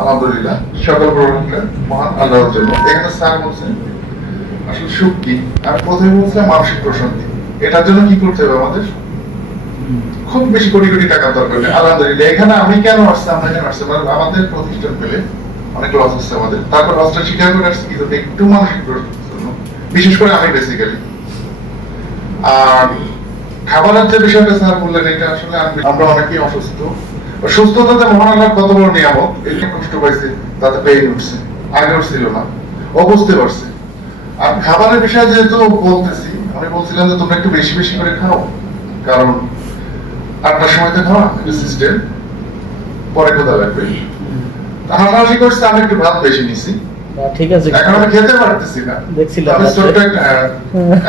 আলহামদুলিল্লাহ, সকল প্রশংসা মহান আল্লাহর জন্য। এখানে স্যার বলছেন আসলে সুখ কি, আমি প্রথমে বলছিলাম মানসিক প্রশান্তি। এটার জন্য কি করতে হবে আমাদের? খুব বেশি কোটি কোটি টাকার দরকার নেই। আলহামদুলিল্লাহ, এখানে আমি কেন আসছি, আমরা কেন আসছি, আমাদের প্রতিষ্ঠান পেলে অনেক লস হচ্ছে আমাদের, তারপর লসটা স্বীকার করে আসছি কিন্তু একটু মানসিক প্রশান্তির জন্য, বিশেষ করে আমি বেসিক্যালি। আর খাবারের যে বিষয়টা স্যার বললেন, এটা আসলে আমরা অনেকেই অসুস্থ। সুস্থতাতে মহান আল্লাহ কত বড় নিয়ামত, এটা কষ্ট পাইছে তাতে পেয়ে উঠছে, আগে ছিল না, ও বুঝতে পারছে। আর খাবারের বিষয়ে যেহেতু বলতেছি, আমি বলছিলাম যে তোমরা একটু বেশি বেশি করে খাও, কারণ 8টার সময় তো খাওয়া সিস্টেম, পরে কোথা লাগবে। হাসাহাসি করছে, আমি একটু ভাত বেশি নিছি, ঠিক আছে, এখন আমি খেতে পারতেছি না। দেখছিলাম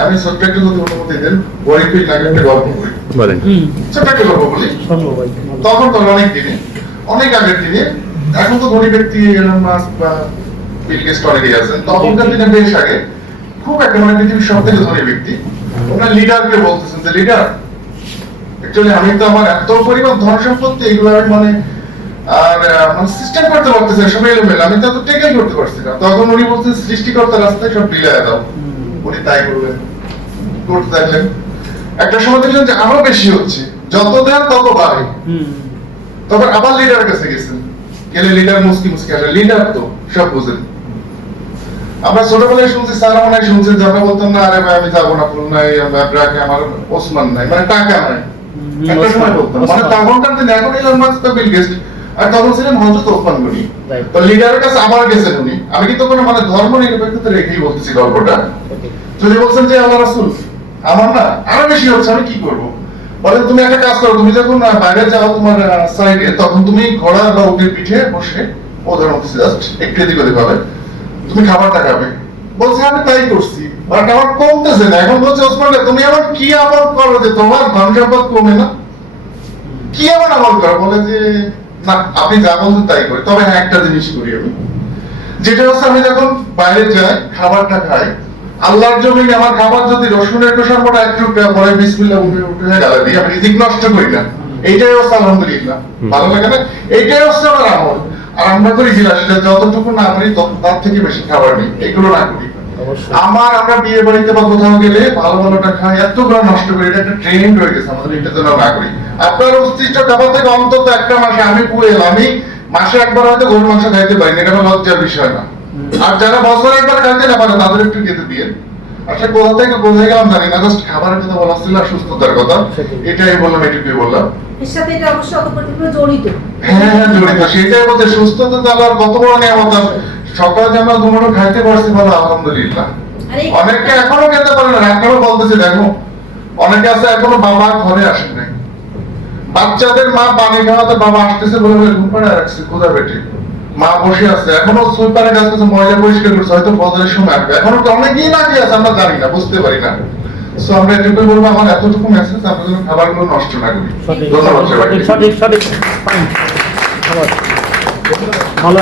আমি ছোট্ট একটা যদি অনুমতি দেন, গরিবের লাগে একটা গল্প করি, ছোট্ট একটা গল্প বলি। তখন তো অনেক আগের দিনে, এখন তো ধনী ব্যক্তি এলন মাস্ক বা বিল গেটস অনেকেই আছেন, তখনকার দিনে বেশ আগে খুব একটা পৃথিবীর সব থেকে ধনী ব্যক্তি ওনার লিডারকে বলতেছেন যে লিডার, অ্যাকচুয়ালি আমি তো আমার এত পরিমাণ ধন সম্পত্তি, এগুলো আমি সিস্টেম করতে পারতেছি সব এলোমেলো, আমি তো টেকেল করতে পারছি না। তখন উনি বলছেন সৃষ্টিকর্তার রাস্তায় সব বিলায় দাও। উনি তাই করলেন, করতে থাকলেন। একটা সময় দেখলেন যে আরো বেশি হচ্ছে, যত দেন তত বাড়ে। তবে আবার লিডারের কাছে গেছেন, গেলে লিডার মুসকি মুসকি আসে, লিডার তো সব বুঝেন। আমরা ছোটবেলায় শুনছি, স্যার মনে হয় শুনছেন, যারা বলতাম না আরে ভাই আমি যাবো না, ফুল নাই, আমার ওসমান নাই, মানে টাকা নাই, একটা সময় বলতাম। মানে তখনকার দিন, এখন এলন মাস্ক তো বিল গেটস, আর তখন ছিলেন হযরত ওসমান গনি। তো লিডারের কাছে আবার গেছেন উনি। আমি কিন্তু কোনো ধর্ম নিরপেক্ষতা রেখেই বলতেছি গল্পটা। যদি বলছেন যে আল্লাহ রাসূল আমার না আরো বেশি হচ্ছে, আমি কি করব? বলেন তুমি একটা কাজ করো, তুমি যখন বাইরে যাও তোমার সাইডে, তখন তুমি ঘোড়া বা উটের পিঠে বসে, ওদের মধ্যে জাস্ট একটু এদিক ওদিক হবে, তুমি খাবারটা খাবে। বলছে আমি তাই করছি, বাট আমার কমতেছে না। এখন বলছে ওসমান তুমি আমার কি আমল করো যে তোমার ধন সম্পদ কমে না? কি এমন আমল করো? বলে যে না, আপনি যা বলছেন তাই করি, তবে হ্যাঁ একটা জিনিস করি আমি, যেটা হচ্ছে আমি যখন বাইরে যাই খাবারটা খাই, আল্লাহর জমিনে আমার খাবার যদি রসুনের খোসার মোটা একটু পরে বিসমিল্লাহ উঠে গালা দিই, আমি রিজিক নষ্ট করি না, এইটাই হচ্ছে আলহামদুলিল্লাহ, ভালো লাগে না? এইটাই হচ্ছে আমার আমল। আর আমরা করি যেটা, সেটা যতটুকু না করি তার থেকে বেশি খাবার নেই, এগুলো না করি। আমরা বিয়ে বাড়িতে বা কোথাও গেলে ভালো ভালোটা খাই, এতগুলো নষ্ট করি, এটা একটা ট্রেন্ড হয়ে গেছে আমাদের, এটা যেন না করি। আপনার উৎকৃষ্ট খাবার থেকে অন্তত একটা মাসে, আমি পুয়েল, আমি মাসে একবার হয়তো গরুর মাংস খাইতে পারি না, এটা কোনো লজ্জার বিষয় না। আর যারা বছরে একবার খাইতে না পারে তাদের একটু খেতে দিয়ে। আচ্ছা, কোথা থেকে বোঝা গেলাম জানি না, জাস্ট খাবারের কথা বলা ছিল, সুস্থতার কথা, এটাই বললাম, এটুকুই বললাম। এর সাথে এটা অবশ্য অতপ্রতিভাবে জড়িত। হ্যাঁ হ্যাঁ, জড়িত। সেটাই বলতে, সুস্থতা আল্লাহর কত বড় নিয়ামত। সকালে যে আমরা দুমুঠো খাইতে পারছি, বলো আলহামদুলিল্লাহ। অনেকে এখনো খেতে পারে না, এখনো বলতেছে দেখো, অনেকে আছে এখনো বাবা ঘরে আসেন নাই, বাচ্চাদের মা পানি খাওয়াতে বাবা আসতেছে বলে ঘুম পাড়ে রাখছে ক্ষুধা পেটে, মা বসে আছে, এখনো সুইপারের কাছে ময়লা পরিষ্কার করছে, হয়তো ফজরের সময় আসবে, এখনো তো অনেকেই না আছে, আমরা জানি না, বুঝতে পারি না। সো আমরা এটুকুই বলবো, আমার এতটুকু মেসেজ, আমরা যেন খাবারগুলো নষ্ট না করি। ধন্যবাদ সবাইকে। সঠিক ভালো